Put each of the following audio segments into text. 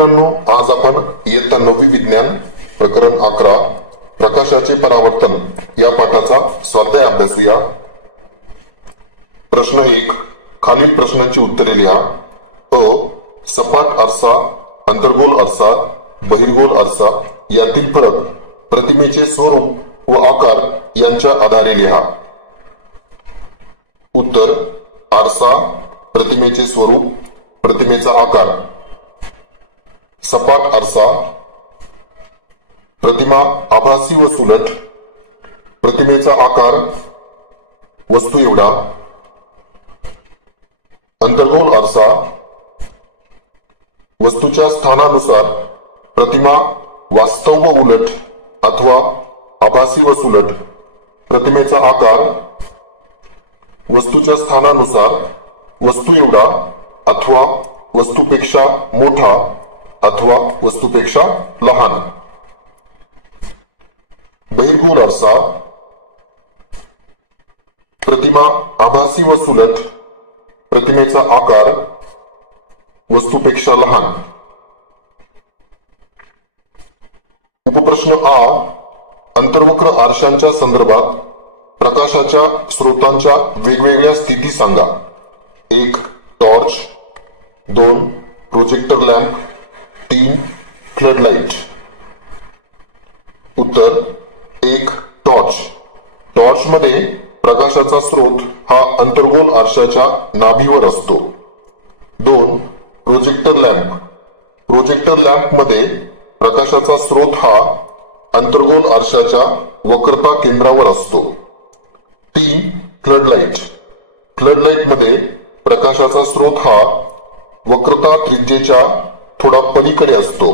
मित्रांनो, आज आपण इयत्ता 9वी विज्ञान प्रकरण 11 प्रकाशाचे परावर्तन या पाठाचा स्वाध्याय अभ्यासूया। प्रश्न 1, खालील प्रश्नांची उत्तरे लिहा। अ, सपाट आरसा, अंतर्गोल आरसा, बहिर्गोल आरसा यातील फरक प्रतिमेचे स्वरूप व आकार यांच्या आधारे लिहा। उत्तर: आरसा, प्रतिमेचे स्वरूप, प्रतिमेचा आकार। सपाट आरसा, प्रतिमा आभासी व सुलट, प्रतिमेचा आकार वस्तू एवढा। अंतर्गोल आरसा, वस्तूच्या स्थानानुसार प्रतिमा वास्तव व उलट अथवा आभासी व सुलट, प्रतिमेचा आकार वस्तूच्या स्थानानुसार वस्तू एवढा अथवा वस्तूपेक्षा मोठा अथवा वस्तूपेक्षा लहान। बहिर्गोल आरसा, प्रतिमा आभासी व सुलट, प्रतिमेचा आकार वस्तूपेक्षा लहान। उपप्रश्न आ, अंतर्वक्र आरशांच्या संदर्भात प्रकाशाच्या स्रोतांच्या वेगवेगळ्या स्थिती सांगा। 1. टॉर्च, 2. Projector lamp, 3. फ्लडलाइट। उत्तर: 1. टॉर्च। टॉर्च मध्ये प्रकाशाचा स्रोत हा अंतर्गोल आरशाच्या नाभीवर असतो। 2. प्रोजेक्टर लॅम्प, प्रोजेक्टर लॅम्प मध्ये प्रकाशाचा स्रोत हा अंतर्गोल आरशाच्या वक्रता केंद्रावर असतो। 3. फ्लडलाइट, फ्लडलाइट मध्ये प्रकाशाचा स्रोत हा वक्रता त्रिज्येच्या थोडा पलीकडे असतो।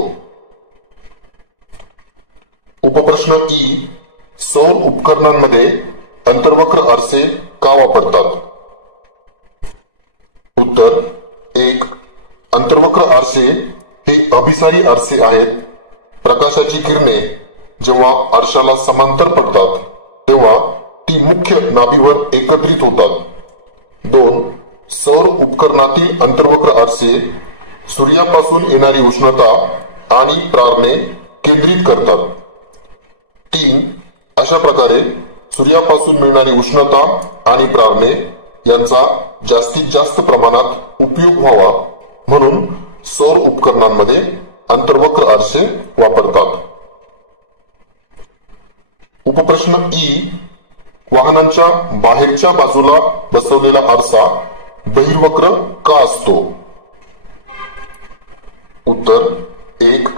उपप्रश्न ई, सौर उपकरणांमध्ये अंतर्वक्र आरसे का वापरतात? उत्तर: 1. अंतर्वक्र आरसे हे अभिसारी आरसे आहेत। प्रकाशाची किरणे जेव्हा आरशाला समांतर पडतात तेव्हा ती मुख्य नाभीवर एकत्रित होतात। 2. सौर उपकरणातील अंतर्वक्र आरसे सूर्यापासून येणारी उष्णता आणि प्रारणे केंद्रित करतात। 3. अशा प्रकारे सूर्यापासून मिळणारी उष्णता आणि प्रारणे यांचा जास्तीत जास्त प्रमाणात उपयोग व्हावा म्हणून सौर उपकरणांमध्ये अंतर्वक्र आरसे वापरतात। उपप्रश्न ई, वाहनांच्या बाहेरच्या बाजूला बसवलेला आरसा बहिर्वक्र का असतो? उत्तर: 1.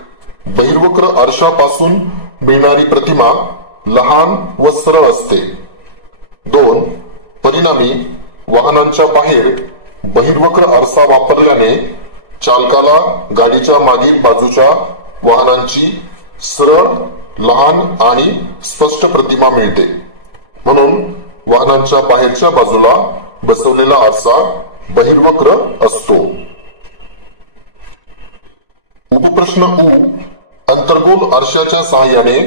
बहिर्वक्र आरशापासून मिळणारी प्रतिमा लहान व सरळ असते। 2. परिणामी वाहनांच्या बाहेर बहिर्वक्र आरसा वापरल्याने चालकाला गाडीच्या मागील बाजूच्या वाहनांची सरळ, लहान आणि स्पष्ट प्रतिमा मिळते। म्हणून वाहनांच्या बाहेरच्या बाजूला बसवलेला आरसा बहिर्वक्र असतो। उपप्रश्न उ, अंतर्गोल आरशाच्या सहाय्याने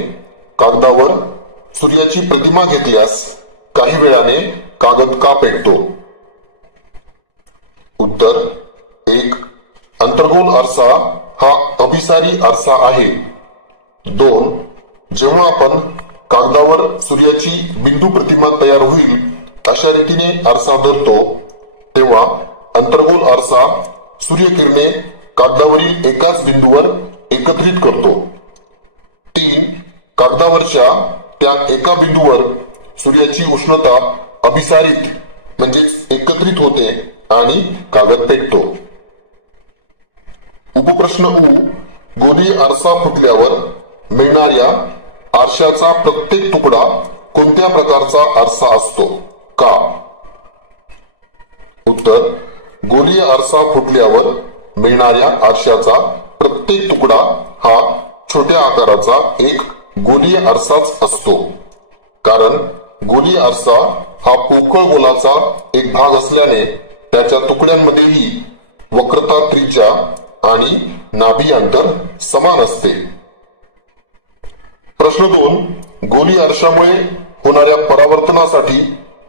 कागदावर सूर्याची प्रतिमा घेतल्यास काही वेळाने कागद का पेटतो? उत्तर: 1. अंतर्गोल आरसा हा अभिसारी आरसा आहे। 2. जेव्हा आपण कागदावर सूर्याची बिंदू प्रतिमा तयार होईल अशा रीतीने आरसा धरतो तेव्हा अंतर्गोल आरसा सूर्यकिरणे कागदावरील एकाच बिंदूवर एकत्रित करतो। 3. कागदावरच्या त्या एका बिंदूवर सूर्याची उष्णता अभिसारित म्हणजेच एकत्रित होते आणि कागद पेटतो। उपप्रश्न उ, गोलीय आरसा फुटल्यावर मिळणाऱ्या आरशाचा प्रत्येक तुकडा कोणत्या प्रकारचा आरसा असतो? का? उत्तर: गोलीय आरसा फुटल्यावर मिळणाऱ्या आरशाचा प्रत्येक तुकडा हा छोट्या आकाराचा एक गोलीय आरसाच असतो। कारण गोलीय आरसा हा पोकळ गोलाचा एक भाग असल्याने त्याच्या तुकड्यांमध्येही वक्रता त्रिज्या आणि नाभी अंतर समान असते। प्रश्न 2, गोलीय आरशामुळे होणाऱ्या परावर्तनासाठी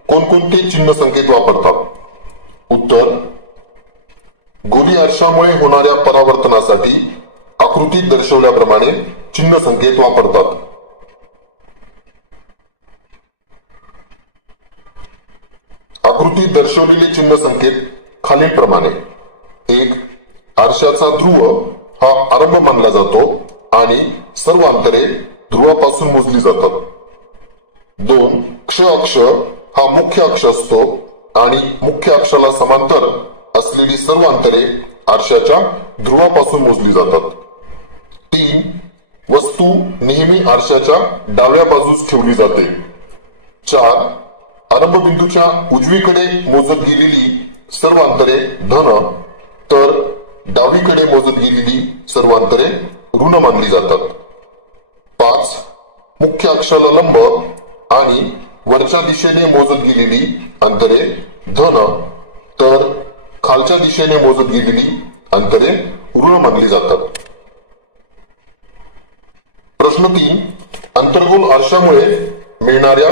कोणकोणते चिन्ह संकेत वापरतात? उत्तर: गोलीय आरशामुळे होणाऱ्या परावर्तनासाठी आकृतीत दर्शवल्याप्रमाणे चिन्ह संकेत वापरतात. आकृतीत दर्शवलेले चिन्ह संकेत खालील प्रमाणे. 1. आरशाचा ध्रुव हा आरंभ मानला जातो आणि सर्व अंतरे ध्रुवापासून मोजली जातात. 2. क्ष अक्ष हा मुख्य अक्ष असतो आणि मुख्य अक्षाला समांतर असलेली सर्व अंतरे आरशाच्या ध्रुवापासून मोजली जातात. 3. वस्तू नेहमी आरशाच्या डाव्या बाजूस ठेवली जाते. 4. आरंभबिंदूच्या उजवीकडे मोजत गेलेली सर्व अंतरे धन तर डावीकडे मोजत गेलेली सर्व अंतरे ऋण मानली जातात. 5. मुख्य अक्षाला लंब आणि वरच्या दिशेने मोजत गेलेली अंतरे धन तर खालच्या दिशेने मोजत गेलेली अंतरे ऋण मानली जातात. प्रश्न 3. अंतर्गोल आरशामुळे मिळणाऱ्या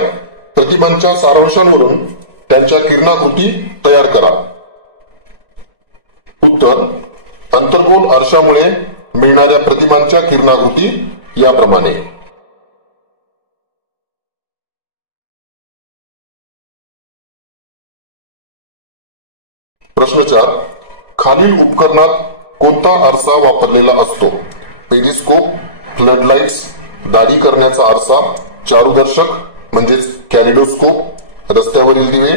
प्रतिबांच्या सारांशांवरून त्यांच्या किरणाकृती तयार करा. उत्तर. अंतर्गोल आरशामुळे मिळणाऱ्या प्रतिबांच्या किरणाकृती याप्रमाणे. प्रश्न 4. खालील उपकरणात कोणता आरसा वापरलेला असतो? पेरिस्कोप, फ्लडलाइट्स, दाढी करण्याचा आरसा, चारूदर्शक म्हणजेच कॅलिडोस्कोप, रस्त्यावरील दिवे,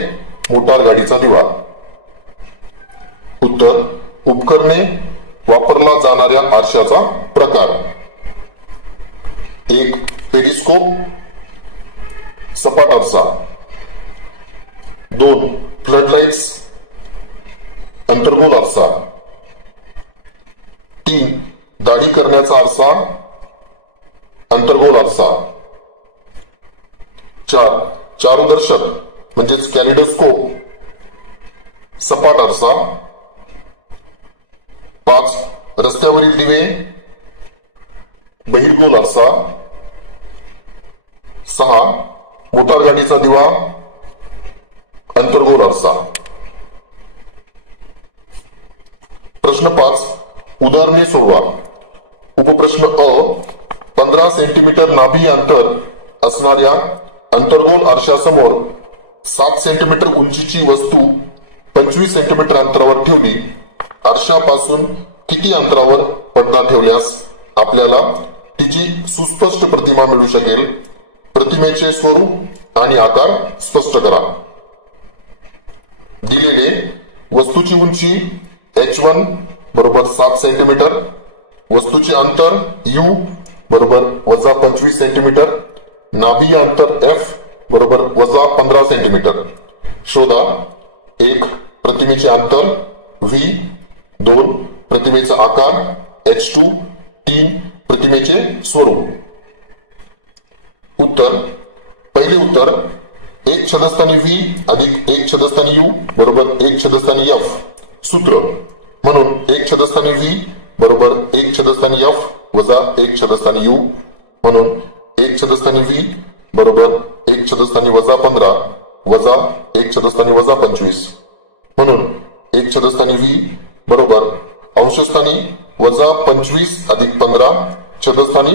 मोटार गाडीचा दिवा. उत्तर. उपकरणे वापरला जाणाऱ्या आरशाचा प्रकार. 1. पेरिस्कोप सपाट आरसा. 2. फ्लडलाइट्स अंतर्गोल आरसा. 3. दाढी करण्याचा आरसा अंतर्गोल आरसा. 4. चारूदर्शक म्हणजेच कॅलिडोस्कोप सपाट आरसा. 5. रस्त्यावरील दिवे बहिर्गोल आरसा. 6. मोटार गाडीचा दिवा अंतर्गोल आरसा. प्रश्न 5. उदाहरणे सोडवा. उपप्रश्न अ. 15 सेंटीमीटर नाभी अंतर असणाऱ्या अंतर्गोल आरशासमोर 7 सेंटीमीटर उंचीची वस्तू 25 सेंटीमीटर अंतरावर ठेवली. आरशापासून किती अंतरावर पडदा ठेवल्यास आपल्याला तिची सुस्पष्ट प्रतिमा मिळू शकेल? प्रतिमेचे स्वरूप आणि आकार स्पष्ट करा. दिलेले वस्तूची उंची h1 बरोबर 7 सेंटीमीटर, वस्तूचे अंतर u बरोबर वजा 25 सेंटीमीटर, नाभीय अंतर f बरोबर वजा 15 सेंटीमीटर. शोधा. 1. प्रतिमेचे अंतर v. 2. प्रतिमेचा आकार h2. 3. प्रतिमेचे स्वरूप. उत्तर. पहिले उत्तर 1 छेदस्थानी v अधिक 1 छेदस्थानी u बरोबर 1 छेदस्थानी f. सूत्र म्हणून 1 छेदस्थानी v बरोबर 1 छेदस्थानी f वजा 1 छेदस्थानी u म्हणून 1 छेदस्थानी v बरोबर 1 छेदस्थानी वजा 15 वजा 1 छेदस्थानी वजा 25 म्हणून 1 छेदस्थानी v बरोबर अंशस्थानी वजा 25 अधिक 15 छेदस्थानी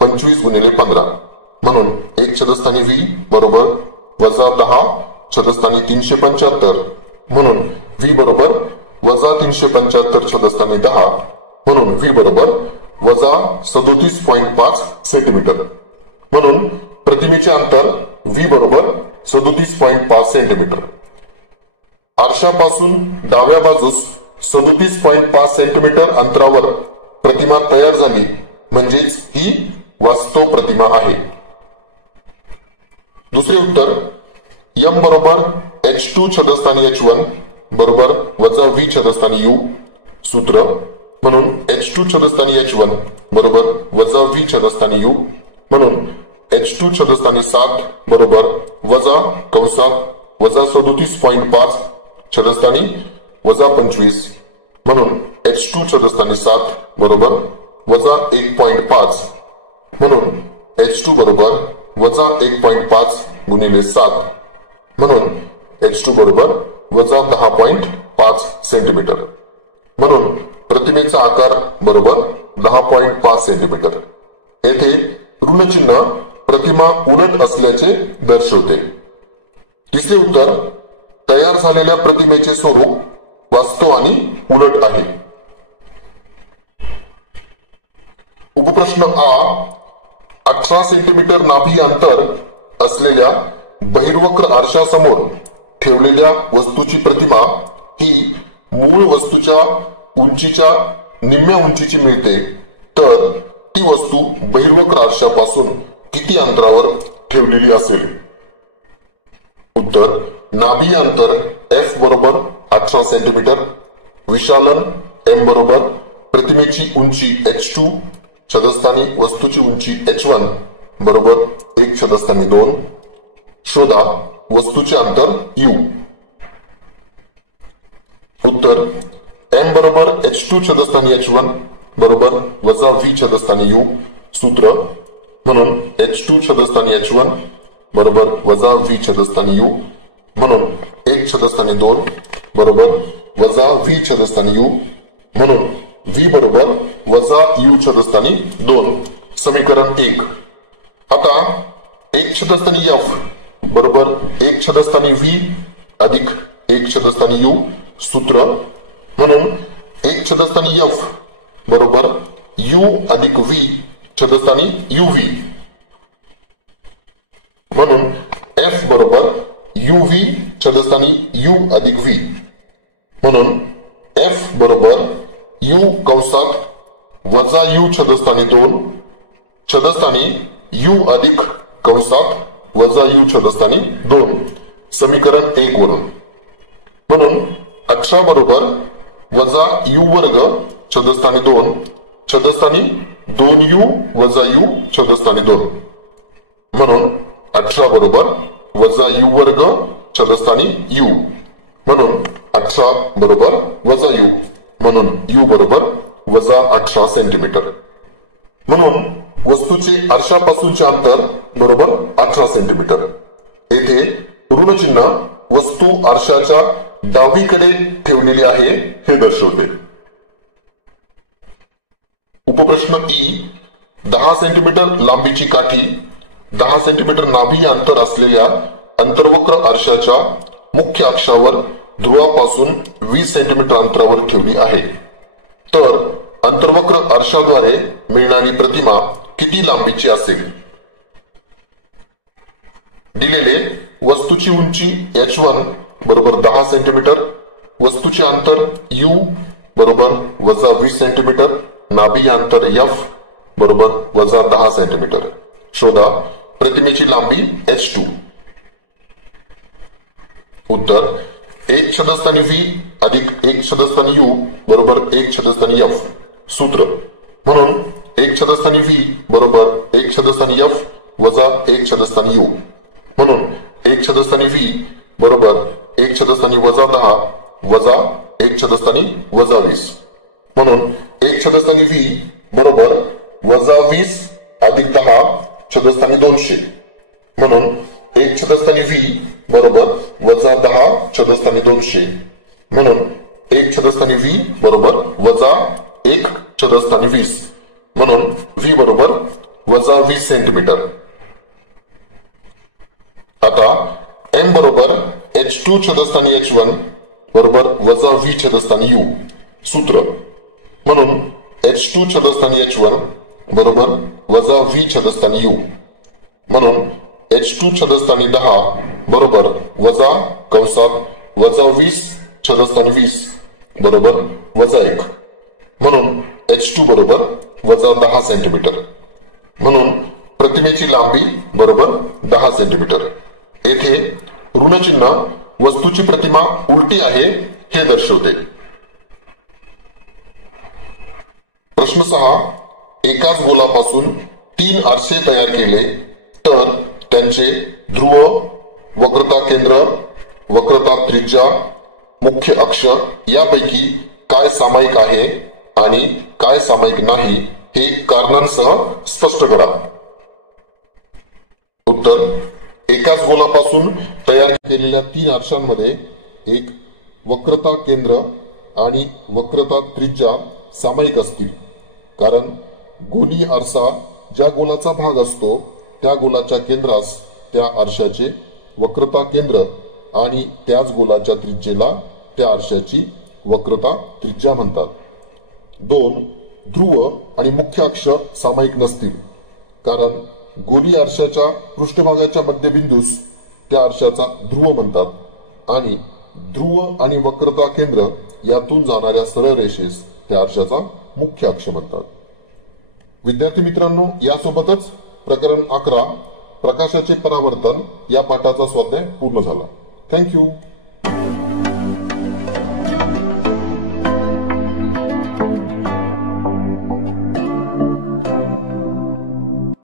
25 गुणिले 15 म्हणून 1 छेदस्थानी v बरोबर वजा 10 छेदस्थानी 375 म्हणून v बरोबर वजा 375 छेदस्थानी 10 म्हणून v बरोबर वजा 37.5 सेंटीमीटर. म्हणून प्रतिमेचे अंतर v बरोबर 37.5 सेंटीमीटर. आरशापासून डाव्या बाजूस 37.5 सेंटीमीटर अंतरावर प्रतिमा तयार झाली म्हणजेच ही वास्तव प्रतिमा आहे. दुसरे उत्तर. m बरोबर h2 छेदस्थानी h1 बरोबर वजा v छेदस्थानी u. सूत्र म्हणून h2 छेदस्थानी h1 बरोबर वजा v छेदस्थानी u म्हणून h2 छेदस्थानी 7 बरोबर वजा कंसात वजा 37.5 छेदस्थानी वजा 25 म्हणून h2 छेदस्थानी 7 बरोबर वजा 1.5 म्हणून h2 बरोबर वजा 1.5 गुणिले 7 म्हणून h2 बरोबर वजा 10.5 सेंटीमीटर. म्हणून प्रतिमेचा आकार बरोबर 10.5 सेंटीमीटर. येथे ऋणचिन्ह प्रतिमा उलट असल्याचे दर्शवते. तिसरे उत्तर, तयार झालेल्या प्रतिमेचे स्वरूप वास्तव आणि उलट आहे. उपप्रश्न आ, 18 सेंटीमीटर नाभी अंतर असलेल्या बहिर्वक्र आरशासमोर ठेवलेल्या वस्तूची प्रतिमा ही मूळ वस्तूच्या उंचीच्या निम्म्या उंचीची मिळते, तर ती वस्तू बहिर्वक्र आरशापासून किती अंतरावर ठेवलेली असेल? उत्तर, नाभी अंतर F बरोबर 18 सेंटीमीटर, विशालन M बरोबर प्रतिमेची उंची h2 छदस्थानी वस्तूची उंची h1 बरोबर 1 छदस्थानी 2. शोधा वस्तूचे अंतर u. उत्तर, M बरोबर h2 छदस्थानी h1 बरोबर वजा v छदस्थानी u. सूत्र म्हणून h2 छदस्थानी h1 बरोबर वजा v छदस्थानी u म्हणून 1 छदस्थानी 2 बरोबर वजा v छदस्थानी u म्हणून v बरोबर वजा u छदस्थानी 2. समीकरण 1. आता 1 छदस्थानी f बरोबर 1 छदस्थानी v अधिक 1 छदस्थानी u. सूत्र म्हणून 1 छदस्थानी f बरोबर u अधिक v छदस्थानी uv म्हणून f बरोबर uv छदस्थानी u अधिक v म्हणून f बरोबर u कंसात वजा u छदस्थानी 2 छदस्थानी u अधिक कंसात वजा u छदस्थानी 2. समीकरण 1 वरून म्हणून 18 बरोबर वजा u वर्ग छदस्थानी 2 छदस्थानी 2u वजा u छदस्थानी 2 म्हणून 18 बरोबर वजा u वर्ग छदस्थानी u म्हणून 18 बरोबर वजा u म्हणून u बरोबर वजा 18 सेंटीमीटर. म्हणून वस्तूचे आरशापासूनचे अंतर बरोबर 18 सेंटीमीटर. येथे ऋणचिन्ह वस्तू आरशाच्या डावीकडे ठेवलेली आहे हे दर्शवते. उपप्रश्न ई, 10 सेंटीमीटर लांबीची काठी 10 सेंटीमीटर नाभी अंतर असलेल्या अंतर्वक्र आरशाच्या मुख्य अक्षावर ध्रुवापासून 20 सेंटीमीटर अंतरावर ठेवली आहे, तर अंतर्वक्र आरशाद्वारे मिळणारी प्रतिमा किती लांबीची असेल? दिलेले वस्तूची उंची h1 बरोबर 10 सेंटीमीटर, वस्तूचे अंतर u बरोबर वजा 20 सेंटीमीटर, नाभी अंतर f बरोबर वजा 10 सेंटीमीटर. शोधा प्रतिमेची लांबी h2. उत्तर, 1 छदस्थानी v अधिक 1 छदस्थानी u बरोबर 1 छदस्थानी f. सूत्र म्हणून 1 छदस्थानी v बरोबर 1 छदस्थानी f वजा 1 छदस्थानी u म्हणून 1 छदस्थानी v बरोबर 1 छदस्थानी वजा 10 वजा 1 छदस्थानी वजा 20 म्हणून 1 छदस्थानी v बरोबर वजा 20 अधिक 10 छदस्थानी 200 म्हणून 1 छदस्थानी v बरोबर वजा 10 छदस्थानी 200 म्हणून 1 छदस्थानी v बरोबर वजा 1 छदस्थानी 20 म्हणून v बरोबर वजा 20 सेंटीमीटर. आता m बरोबर h2 छदस्थानी h1 बरोबर वजा v छदस्थानी u. सूत्र म्हणून h2 छदस्थानी h1 बरोबर वजा v छदस्थानी u म्हणून h2 छदस्थानी 10 बरोबर वजा कंसात वजा 20 छदस्थानी 20 बरोबर वजा 1 म्हणून h2 बरोबर वजा 10 सेंटीमीटर. म्हणून प्रतिमेची लांबी बरोबर 10 सेंटीमीटर. येथे ऋणचिन्ह वस्तूची प्रतिमा उलटी आहे हे दर्शवते. प्रश्न 6, एकाच गोलापासून 3 आरसे तयार केले तर त्यांचे ध्रुव, वक्रता केंद्र, वक्रता त्रिज्या, मुख्य अक्ष यापैकी काय सामायिक आहे आणि काय सामायिक नाही हे कारणांसह स्पष्ट करा. उत्तर, एकाच गोलापासून तयार केलेल्या 3 आरशांमध्ये एक वक्रता केंद्र आणि वक्रता त्रिज्या सामायिक असतील, कारण गोलीय आरसा ज्या गोलाचा भाग असतो त्या गोलाच्या केंद्रास त्या आरशाचे वक्रता केंद्र आणि त्याच गोलाच्या त्रिज्येला त्या आरशाची वक्रता त्रिज्या म्हणतात. 2. ध्रुव आणि मुख्य अक्ष सामायिक नसतील, कारण गोलीय आरशाच्या पृष्ठभागाच्या मध्यबिंदूस त्या आरशाचा ध्रुव म्हणतात आणि ध्रुव आणि वक्रता केंद्र यातून जाणाऱ्या सरळ रेषेस त्या आरशाचा मुख्य अक्ष म्हणतात. विद्यार्थी मित्रांनो, यासोबतच प्रकरण 11 प्रकाशाचे परावर्तन या पाठाचा स्वाध्याय पूर्ण झाला. थँक्यू.